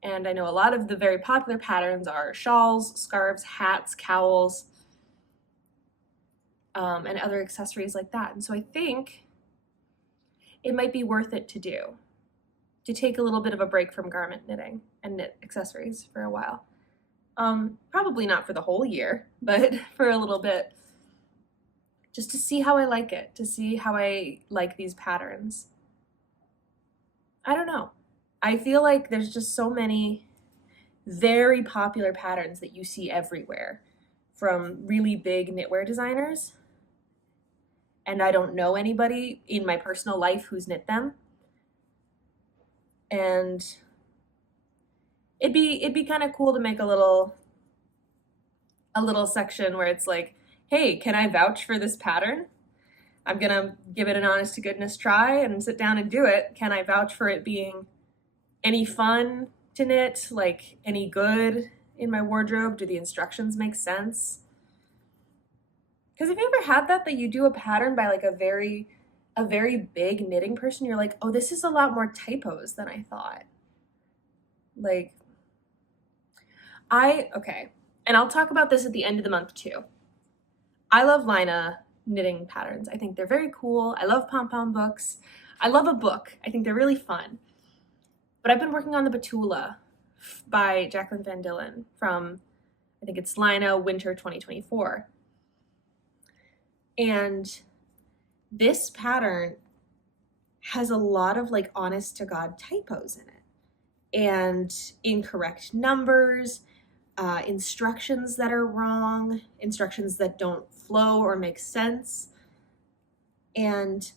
And I know a lot of the very popular patterns are shawls, scarves, hats, cowls, and other accessories like that. And so I think it might be worth it to take a little bit of a break from garment knitting and knit accessories for a while. Probably not for the whole year, but for a little bit, just to see how I like it, to see how I like these patterns. I don't know. I feel like there's just so many very popular patterns that you see everywhere from really big knitwear designers, and I don't know anybody in my personal life who's knit them. And it'd be kind of cool to make a little section where it's like, hey, can I vouch for this pattern? I'm gonna give it an honest to goodness try and sit down and do it. Can I vouch for it being any fun to knit, like any good in my wardrobe? Do the instructions make sense? Because have you ever had that you do a pattern by like a very big knitting person, you're like, oh, this is a lot more typos than I thought. Like, okay, and I'll talk about this at the end of the month too. I love Lina knitting patterns. I think they're very cool. I love pom-pom books. I love a book. I think they're really fun. But I've been working on the Betula by Jaqueline van Dillan from, I think it's Lina Winter 2024. And this pattern has a lot of like honest to God typos in it and incorrect numbers, instructions that are wrong, instructions that don't flow or make sense. And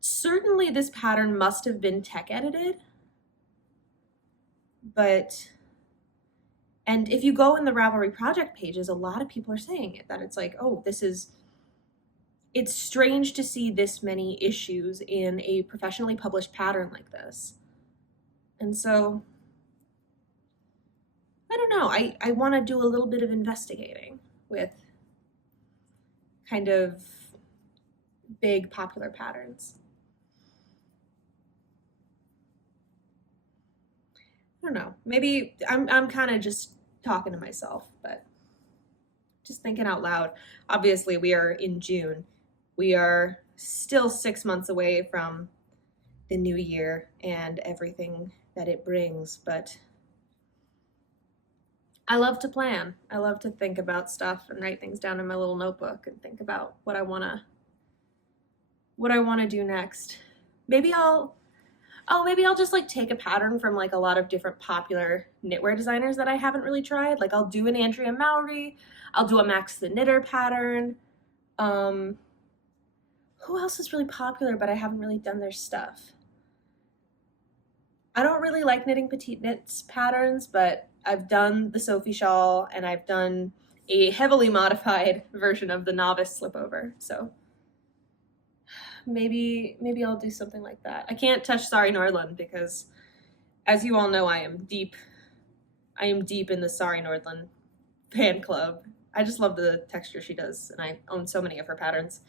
certainly this pattern must have been tech edited, and if you go in the Ravelry project pages, a lot of people are saying it, that it's like, oh, it's strange to see this many issues in a professionally published pattern like this. And so, I don't know, I want to do a little bit of investigating with kind of big popular patterns. I don't know, maybe I'm kind of just talking to myself, but just thinking out loud. Obviously, we are in June. We are still 6 months away from the new year and everything that it brings, but I love to plan. I love to think about stuff and write things down in my little notebook and think about what I want to do next. Maybe I'll just like take a pattern from like a lot of different popular knitwear designers that I haven't really tried. Like I'll do an Andrea Mowry, I'll do a Max the Knitter pattern. Who else is really popular but I haven't really done their stuff? I don't really like knitting petite knits patterns, but I've done the Sophie shawl and I've done a heavily modified version of the novice slipover. So maybe I'll do something like that. I can't touch Sari Nordlund because, as you all know, I am deep in the Sari Nordlund fan club. I just love the texture she does, and I own so many of her patterns.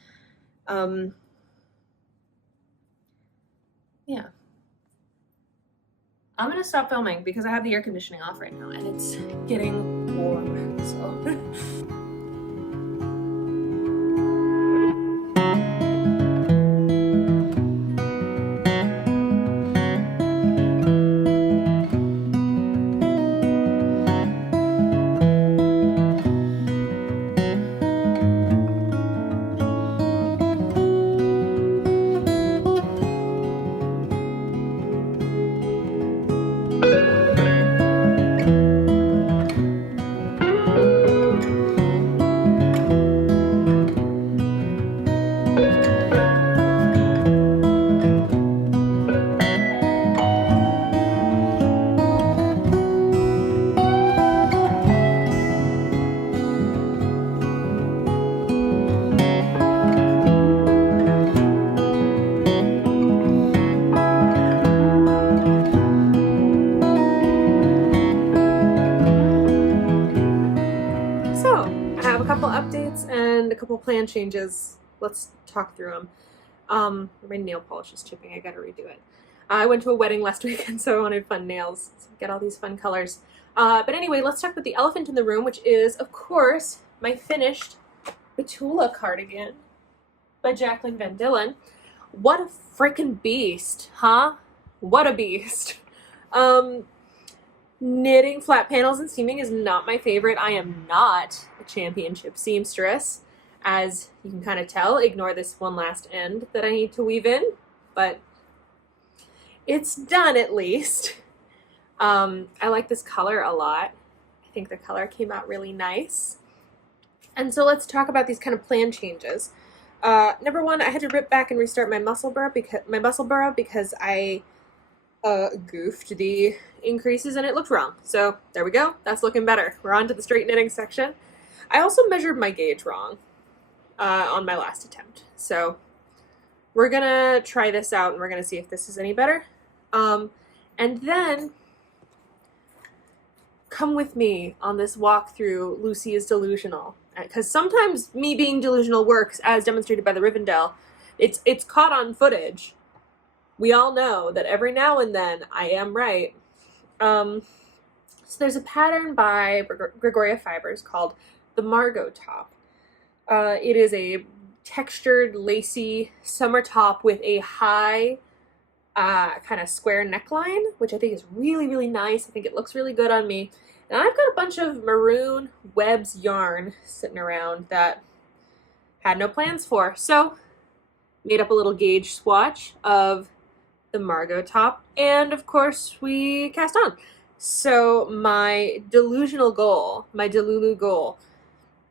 Yeah. I'm gonna stop filming because I have the air conditioning off right now and it's getting warm, so. Plan changes. Let's talk through them. My nail polish is chipping. I gotta redo it. I went to a wedding last weekend, so I wanted fun nails. So get all these fun colors. But anyway, let's talk about the elephant in the room, which is, of course, my finished Betula cardigan by Jaqueline van Dillan. What a freaking beast, huh? What a beast. Knitting flat panels and seaming is not my favorite. I am not a championship seamstress. As you can kind of tell, ignore this one last end that I need to weave in, but it's done at least. I like this color a lot. I think the color came out really nice. And so let's talk about these kind of plan changes. Number one, I had to rip back and restart my Musselburgh because I goofed the increases and it looked wrong. So there we go. That's looking better. We're on to the straight knitting section. I also measured my gauge wrong on my last attempt. So we're gonna try this out and we're gonna see if this is any better. And then come with me on this walk through Lucy is Delusional. Because sometimes me being delusional works, as demonstrated by the Rivendell. It's caught on footage. We all know that every now and then I am right. So there's a pattern by Gregoria Fibers called the Margaux top. It is a textured, lacy summer top with a high kind of square neckline, which I think is really, really nice. I think it looks really good on me. And I've got a bunch of maroon webs yarn sitting around that had no plans for. So made up a little gauge swatch of the Margaux top, and of course we cast on. So my delusional goal, my Delulu goal,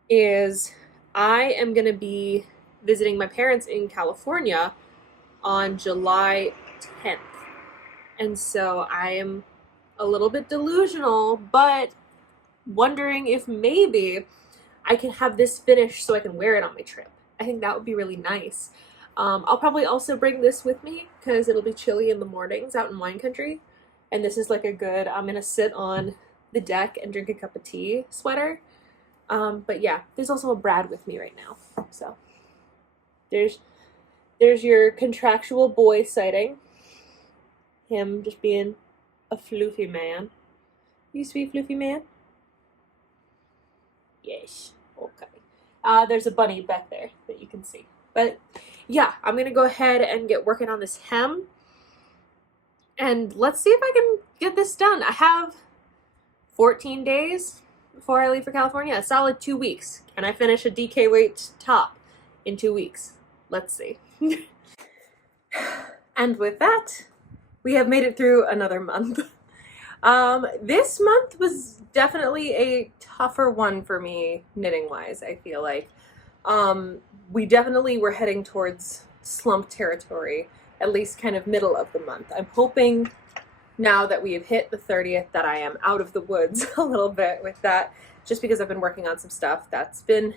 is I am going to be visiting my parents in California on July 10th. And so I am a little bit delusional, but wondering if maybe I can have this finished so I can wear it on my trip. I think that would be really nice. I'll probably also bring this with me because it'll be chilly in the mornings out in wine country. And this is like a good, I'm going to sit on the deck and drink a cup of tea sweater. But yeah, there's also a Brad with me right now. So there's your contractual boy sighting. Him just being a floofy man. You sweet floofy man? Yes. Okay. There's a bunny back there that you can see. But yeah, I'm going to go ahead and get working on this hem. And let's see if I can get this done. I have 14 days before I leave for California. A solid 2 weeks. Can I finish a DK weight top in 2 weeks? Let's see. And with that, we have made it through another month. This month was definitely a tougher one for me knitting-wise, I feel like. We definitely were heading towards slump territory, at least kind of middle of the month. I'm hoping now that we have hit the 30th that I am out of the woods a little bit with that, just because I've been working on some stuff that's been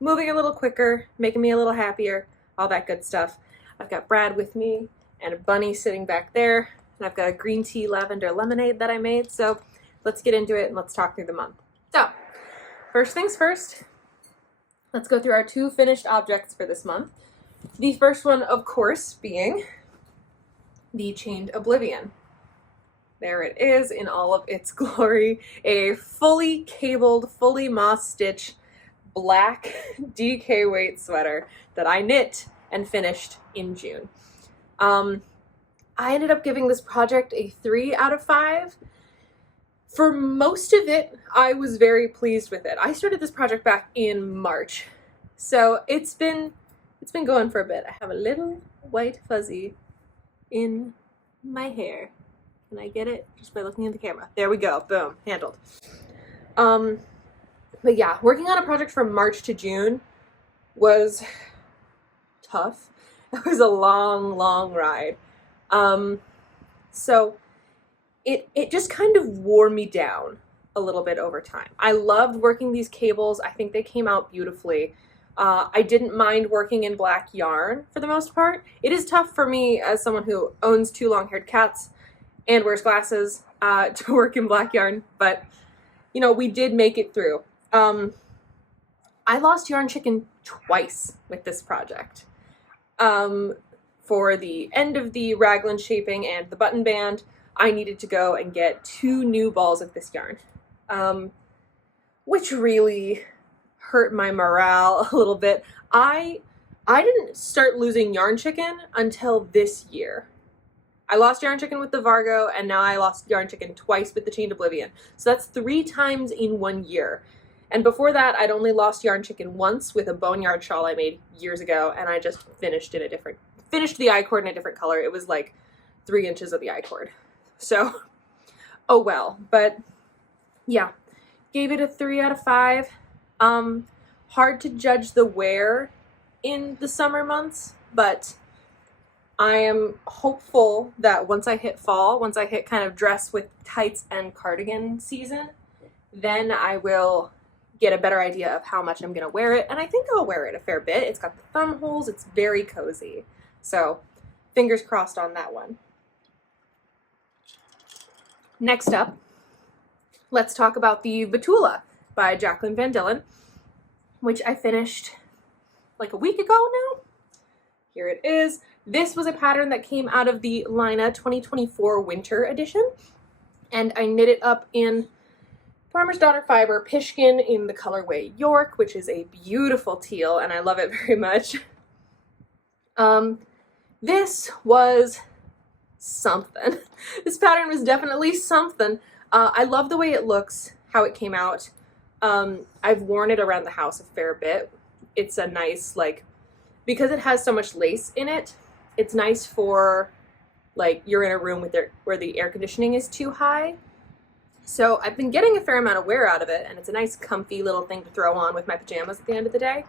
moving a little quicker, making me a little happier, all that good stuff. I've got Brad with me and a bunny sitting back there, and I've got a green tea lavender lemonade that I made, so let's get into it and let's talk through the month. So, first things first, let's go through our 2 finished objects for this month. The first one, of course, being the chained Oblivion. There it is in all of its glory. A fully cabled, fully moss stitch, black DK weight sweater that I knit and finished in June. I ended up giving this project a 3 out of 5. For most of it, I was very pleased with it. I started this project back in March, so it's been going for a bit. I have a little white fuzzy in my hair. Can I get it? Just by looking at the camera. There we go. Boom. Handled. But yeah, working on a project from March to June was tough. It was a long, long ride. So it just kind of wore me down a little bit over time. I loved working these cables. I think they came out beautifully. I didn't mind working in black yarn for the most part. It is tough for me as someone who owns 2 long-haired cats and wears glasses to work in black yarn, but you know, we did make it through. I lost yarn chicken twice with this project. For the end of the raglan shaping and the button band, I needed to go and get 2 new balls of this yarn, which really hurt my morale a little bit. I didn't start losing yarn chicken until this year. I lost yarn chicken with the Vargo, and now I lost yarn chicken twice with the Chained Oblivion. So that's 3 times in 1 year. And before that, I'd only lost yarn chicken once with a boneyard shawl I made years ago, and I just finished the I-cord in a different color. It was like 3 inches of the I-cord. So, oh well. But yeah, gave it a 3 out of 5. Hard to judge the wear in the summer months, but I am hopeful that once I hit fall, once I hit kind of dress with tights and cardigan season, then I will get a better idea of how much I'm going to wear it. And I think I'll wear it a fair bit. It's got the thumb holes. It's very cozy. So fingers crossed on that one. Next up, let's talk about the Betula by Jaqueline Van Dillan, which I finished like a week ago now. Here it is. This was a pattern that came out of the Lina 2024 Winter Edition, and I knit it up in Farmer's Daughter Fiber Pishkin in the colorway York, which is a beautiful teal, and I love it very much. This was something. This pattern was definitely something. I love the way it looks, how it came out. I've worn it around the house a fair bit. It's a nice, like, because it has so much lace in it, it's nice for, like, you're in a room with where the air conditioning is too high. So I've been getting a fair amount of wear out of it, and it's a nice comfy little thing to throw on with my pajamas at the end of the day.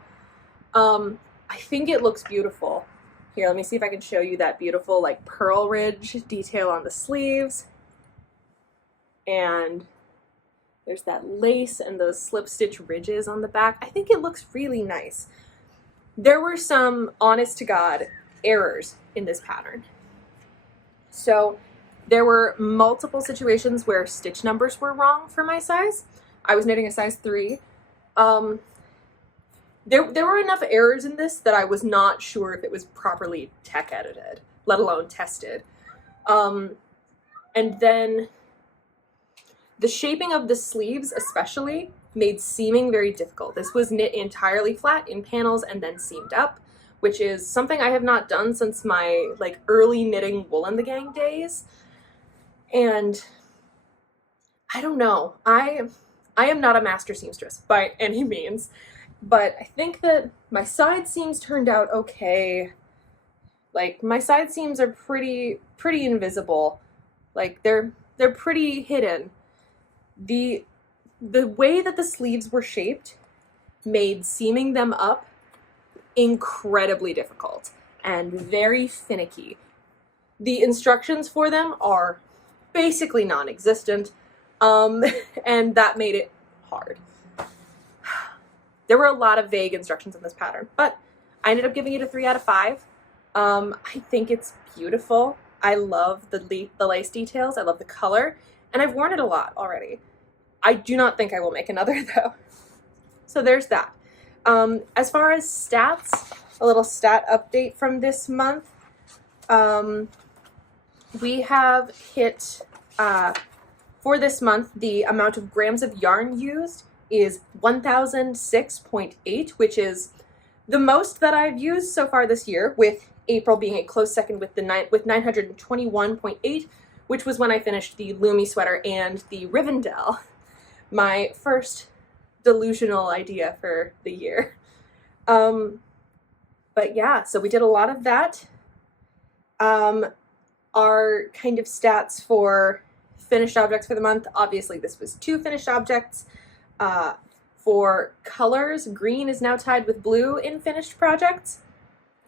I think it looks beautiful. Here, let me see if I can show you that beautiful, like, pearl ridge detail on the sleeves. And there's that lace and those slip stitch ridges on the back. I think it looks really nice. There were some, honest to God, errors in this pattern. So there were multiple situations where stitch numbers were wrong for my size. I was knitting a size 3. There were enough errors in this that I was not sure if it was properly tech edited, let alone tested. And then the shaping of the sleeves especially made seaming very difficult. This was knit entirely flat in panels and then seamed up, which is something I have not done since my like early knitting Wool and the Gang days. And I don't know, I am not a master seamstress by any means, but I think that my side seams turned out okay. Like, my side seams are pretty invisible. Like, they're pretty hidden. The way that the sleeves were shaped made seaming them up incredibly difficult and very finicky. The instructions for them are basically non-existent, and that made it hard. There were a lot of vague instructions in this pattern, but I ended up giving it a 3 out of 5. I think it's beautiful. I love the lace details. I love the color, and I've worn it a lot already. I do not think I will make another though. So there's that. As far as stats, a little stat update from this month. We have hit, for this month, the amount of grams of yarn used is 1006.8, which is the most that I've used so far this year, with April being a close second with 921.8, which was when I finished the Loomy sweater and the Rivendell, my first delusional idea for the year. But yeah, so we did a lot of that. Our kind of stats for finished objects for the month, obviously this was 2 finished objects. For colors, green is now tied with blue in finished projects,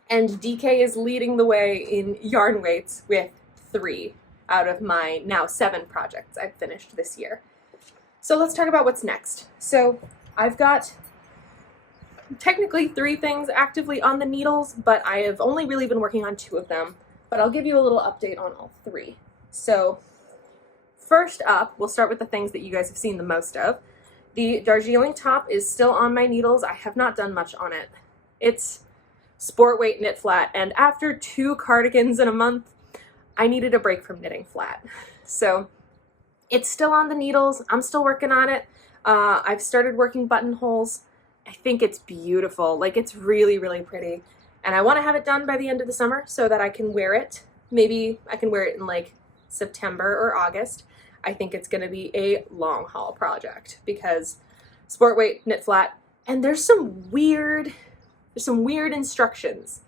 and DK is leading the way in yarn weights with 3 out of my now 7 projects I've finished this year. So let's talk about what's next. So I've got technically 3 things actively on the needles, but I have only really been working on 2 of them, but I'll give you a little update on all 3. So first up, we'll start with the things that you guys have seen the most of. The Darjeeling top is still on my needles. I have not done much on it. It's sport weight knit flat, and after 2 cardigans in a month, I needed a break from knitting flat. So it's still on the needles. I'm still working on it. I've started working buttonholes. I think it's beautiful. Like, it's really, really pretty. And I want to have it done by the end of the summer so that I can wear it. Maybe I can wear it in like September or August. I think it's going to be a long haul project because sport weight knit flat, and there's some weird instructions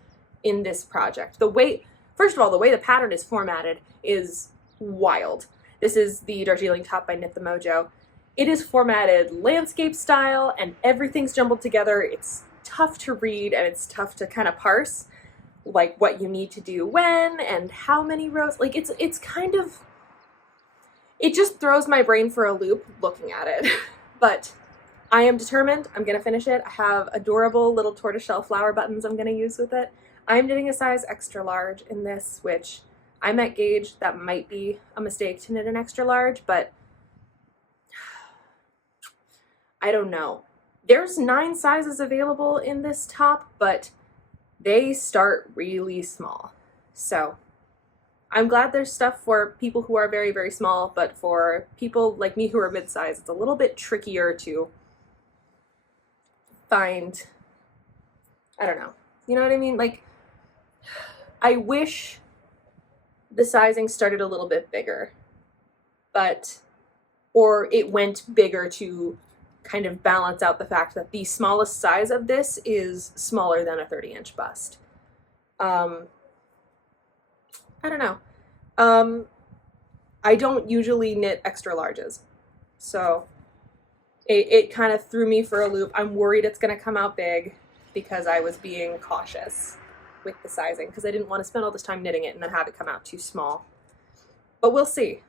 in this project. The weight first of all, the way the pattern is formatted is wild. This is the Darjeeling top by Knit the Mojo. It is formatted landscape style and everything's jumbled together. It's tough to read and it's tough to kind of parse, like what you need to do when and how many rows. Like it's kind of, it just throws my brain for a loop looking at it. But I am determined. I'm going to finish it. I have adorable little tortoiseshell flower buttons I'm going to use with it. I'm knitting a size extra large in this, which I'm at gauge. That might be a mistake to knit an extra large, but I don't know. There's 9 sizes available in this top, but they start really small. So I'm glad there's stuff for people who are very, very small, but for people like me who are mid-size, it's a little bit trickier to find, I don't know. You know what I mean? Like, I wish the sizing started a little bit bigger, or it went bigger to kind of balance out the fact that the smallest size of this is smaller than a 30-inch bust. I don't know. I don't usually knit extra larges, so it kind of threw me for a loop. I'm worried it's going to come out big because I was being cautious with the sizing because I didn't want to spend all this time knitting it and then have it come out too small. But we'll see.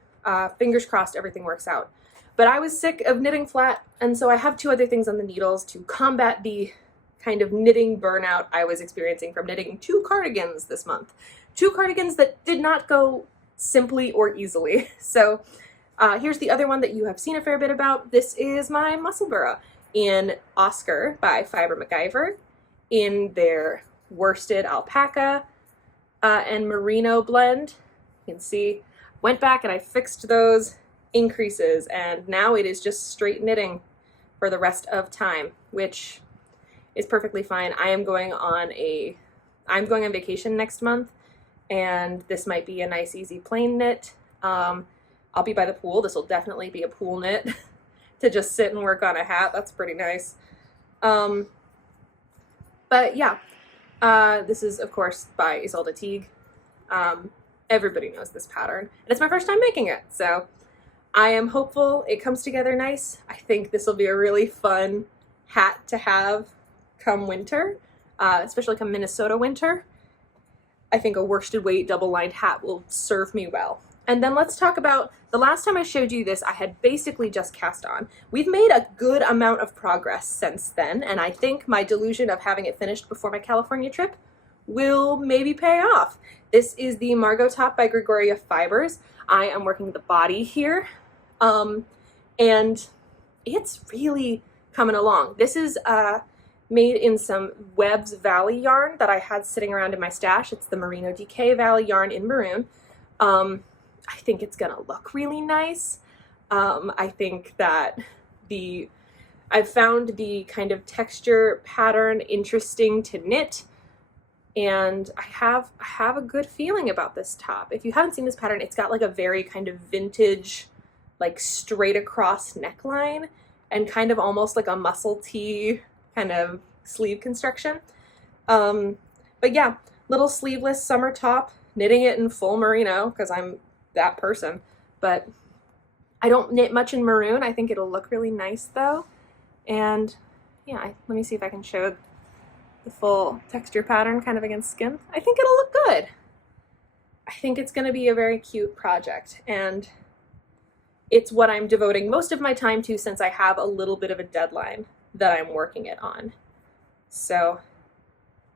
Fingers crossed everything works out. But I was sick of knitting flat, and so I have 2 other things on the needles to combat the kind of knitting burnout I was experiencing from knitting 2 cardigans this month. 2 cardigans that did not go simply or easily. So here's the other one that you have seen a fair bit about. This is my Musselburgh in Oscar by Fiber MacGyver in their worsted alpaca and merino blend. You can see, went back and I fixed those increases, and now it is just straight knitting for the rest of time, which is perfectly fine. I'm going on vacation next month, and this might be a nice easy plain knit. I'll be by the pool. This will definitely be a pool knit to just sit and work on a hat. That's pretty nice. But yeah, this is of course by Ysolda Tegue. Everybody knows this pattern, and it's my first time making it, so I am hopeful it comes together nice. I think this will be a really fun hat to have come winter, especially come Minnesota winter. I think a worsted weight double-lined hat will serve me well. And then let's talk about, the last time I showed you this, I had basically just cast on. We've made a good amount of progress since then, and I think my delusion of having it finished before my California trip will maybe pay off. This is the Margaux top by Gregoria Fibers. I am working the body here, and it's really coming along. This is made in some Webb's Valley yarn that I had sitting around in my stash. It's the Merino DK Valley yarn in maroon. I think it's gonna look really nice. I think that I've found the kind of texture pattern interesting to knit, and I have a good feeling about this top. If you haven't seen this pattern, it's got like a very kind of vintage, like straight across neckline and kind of almost like a muscle tee kind of sleeve construction. But yeah, little sleeveless summer top, knitting it in full merino because I'm that person. But I don't knit much in maroon. I think it'll look really nice though. And yeah, let me see if I can show the full texture pattern kind of against skin. I think it'll look good. I think it's going to be a very cute project, and it's what I'm devoting most of my time to since I have a little bit of a deadline that I'm working it on. So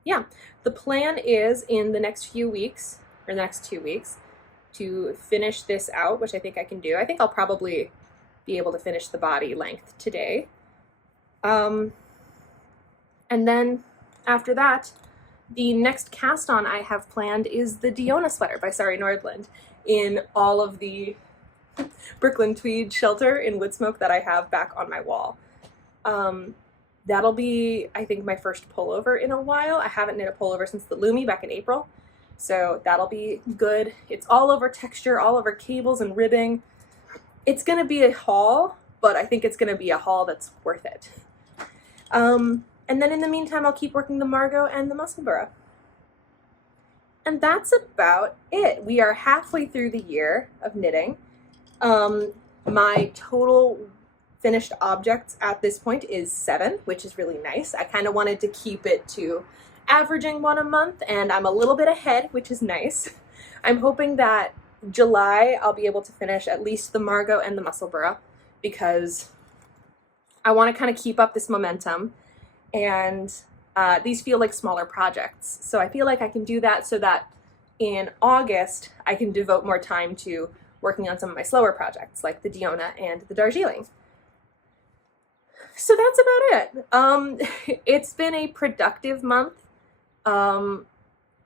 yeah, the plan is in the next few weeks, or the next 2 weeks, to finish this out, which I think I can do. I think I'll probably be able to finish the body length today. And then after that, the next cast on I have planned is the Diona sweater by Sari Nordlund in all of the Brooklyn tweed shelter in wood smoke that I have back on my wall. That'll be, I think, my first pullover in a while. I haven't knit a pullover since the Lumi back in April, so that'll be good. It's all over texture, all over cables and ribbing. It's gonna be a haul, but I think it's gonna be a haul that's worth it. And then in the meantime, I'll keep working the Margaux and the Musselburgh. And that's about it. We are halfway through the year of knitting. My total finished objects at this point is 7, which is really nice. I kind of wanted to keep it to averaging 1 a month, and I'm a little bit ahead, which is nice. I'm hoping that July I'll be able to finish at least the Margaux and the Musselburgh, because I want to kind of keep up this momentum, and these feel like smaller projects. So I feel like I can do that so that in August I can devote more time to working on some of my slower projects like the Diona and the Darjeeling. So that's about it. It's been a productive month.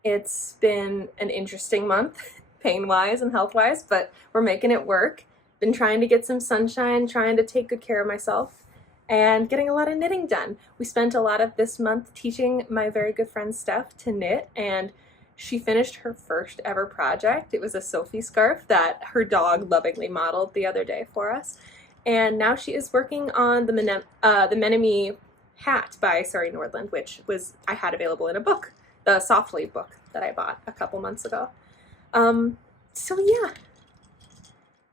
It's been an interesting month, pain-wise and health-wise, but we're making it work. Been trying to get some sunshine, trying to take good care of myself, and getting a lot of knitting done. We spent a lot of this month teaching my very good friend Steph to knit, and she finished her first ever project. It was a Sophie scarf that her dog lovingly modeled the other day for us. And now she is working on the Menemee hat by Sari Nordlund, which I had available in a book, the Softly book that I bought a couple months ago. So yeah,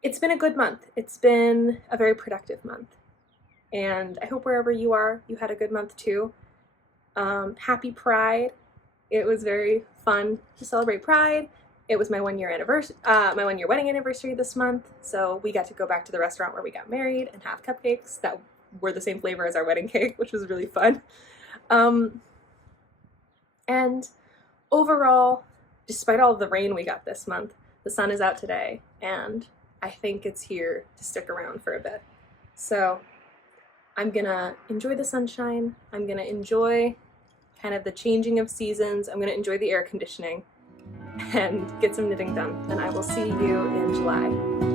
it's been a good month. It's been a very productive month. And I hope wherever you are, you had a good month too. Happy Pride. It was very fun to celebrate Pride. It was my 1-year anniversary, my 1-year wedding anniversary this month. So we got to go back to the restaurant where we got married and have cupcakes that were the same flavor as our wedding cake, which was really fun. And overall, despite all of the rain we got this month, the sun is out today, and I think it's here to stick around for a bit. So I'm gonna enjoy the sunshine. I'm gonna enjoy kind of the changing of seasons. I'm gonna enjoy the air conditioning and get some knitting done. And I will see you in July.